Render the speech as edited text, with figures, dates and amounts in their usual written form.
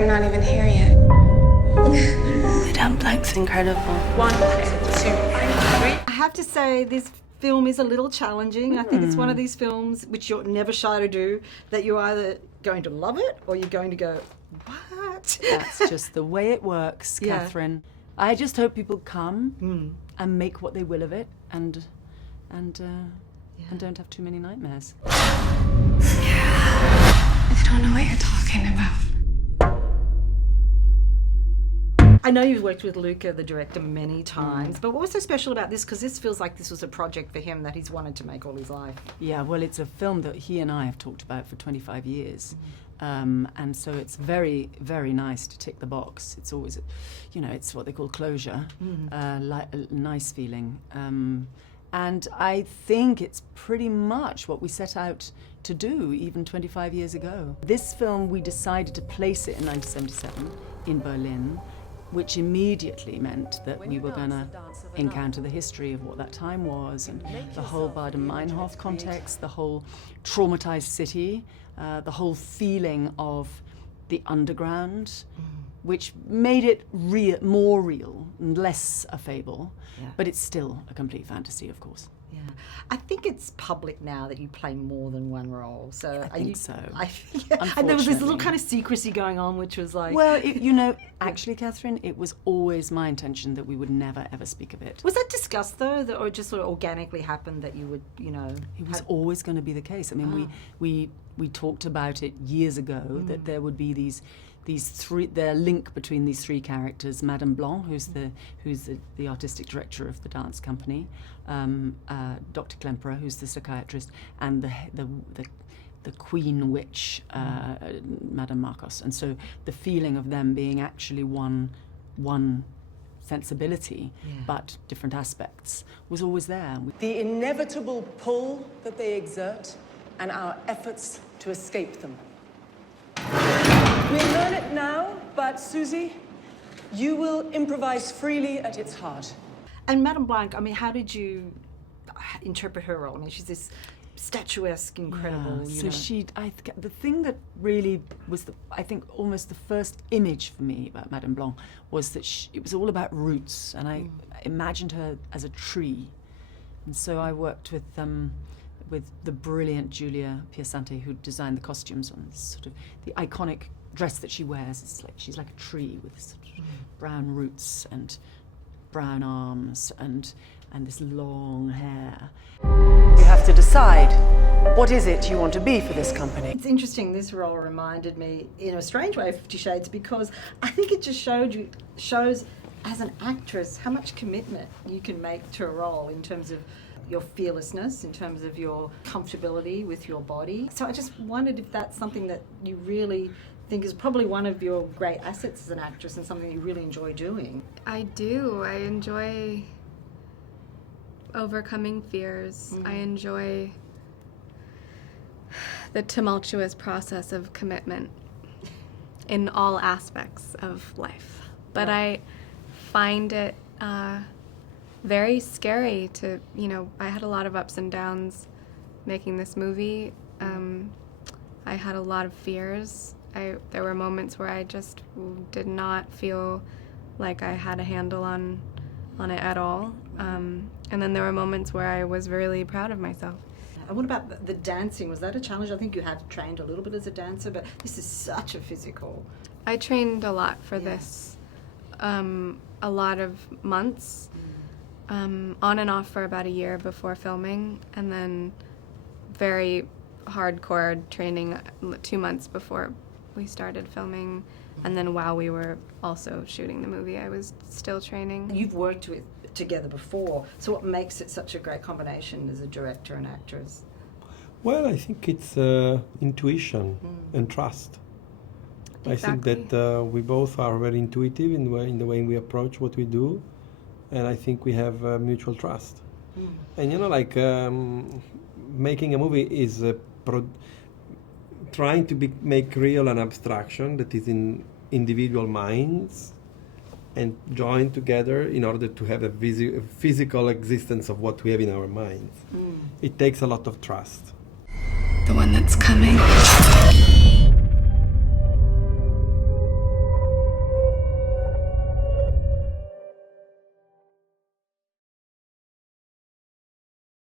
I'm not even here yet. Madame Blanc's incredible. 1, 2, 3. I have to say this film is a little challenging. I think it's one of these films which you're never shy to do, that you're either going to love it or you're going to go, what? That's just the way it works, Katherine. I just hope people come and make what they will of it and don't have too many nightmares. I don't know what you're talking about. I know you've worked with Luca, the director, many times, but what was so special about this? Because this feels like this was a project for him that he's wanted to make all his life. Yeah, well, it's a film that he and I have talked about for 25 years. And so it's very, very nice to tick the box. It's always, it's what they call closure, a nice feeling. And I think it's pretty much what we set out to do even 25 years ago. This film, we decided to place it in 1977 in Berlin, which immediately meant that we were going to encounter the history of what that time was and the whole Baden-Meinhof context, the whole traumatized city, the whole feeling of the underground, which made it more real and less a fable, but it's still a complete fantasy, of course. Yeah, I think it's public now that you play more than one role. So I think so. And there was this little kind of secrecy going on, which was like... Well, actually, Katherine, it was always my intention that we would never, ever speak of it. Was that discussed, though, or it just sort of organically happened that you would, It was always going to be the case. I mean, we talked about it years ago, that there would be these three, the link between these three characters: Madame Blanc, who's the artistic director of the dance company, Dr. Klemperer, who's the psychiatrist, and the queen witch, Madame Marcos. And so the feeling of them being actually one sensibility, but different aspects, was always there. The inevitable pull that they exert and our efforts to escape them. We learn it now, but Susie, you will improvise freely at its heart. And Madame Blanc, I mean, how did you interpret her role? I mean, she's this statuesque, incredible. So the thing that really was, I think, almost the first image for me about Madame Blanc was that it was all about roots, and I imagined her as a tree. And so I worked with the brilliant Julia Piacente, who designed the costumes on sort of the iconic dress that she wears. It's like she's like a tree with sort of brown roots and brown arms and this long hair. You have to decide, what is it you want to be for this company? It's interesting, this role reminded me, in a strange way, of 50 Shades, because I think it just shows as an actress how much commitment you can make to a role in terms of your fearlessness, in terms of your comfortability with your body. So I just wondered if that's something that you really think is probably one of your great assets as an actress and something you really enjoy doing. I do. I enjoy overcoming fears. I enjoy the tumultuous process of commitment in all aspects of life. But I find it very scary to, I had a lot of ups and downs making this movie. I had a lot of fears. There were moments where I just did not feel like I had a handle on it at all. And then there were moments where I was really proud of myself. And what about the dancing? Was that a challenge? I think you had trained a little bit as a dancer, but this is such a physical... I trained a lot for this, a lot of months, on and off for about a year before filming, and then very hardcore training 2 months before we started filming, and then while we were also shooting the movie, I was still training. You've worked together before, so what makes it such a great combination as a director and actress? Well, I think it's intuition and trust. Exactly. I think that we both are very intuitive in the way we approach what we do, and I think we have mutual trust. And making a movie is trying to make real an abstraction that is in individual minds and join together in order to have a physical existence of what we have in our minds. It takes a lot of trust. The one that's coming.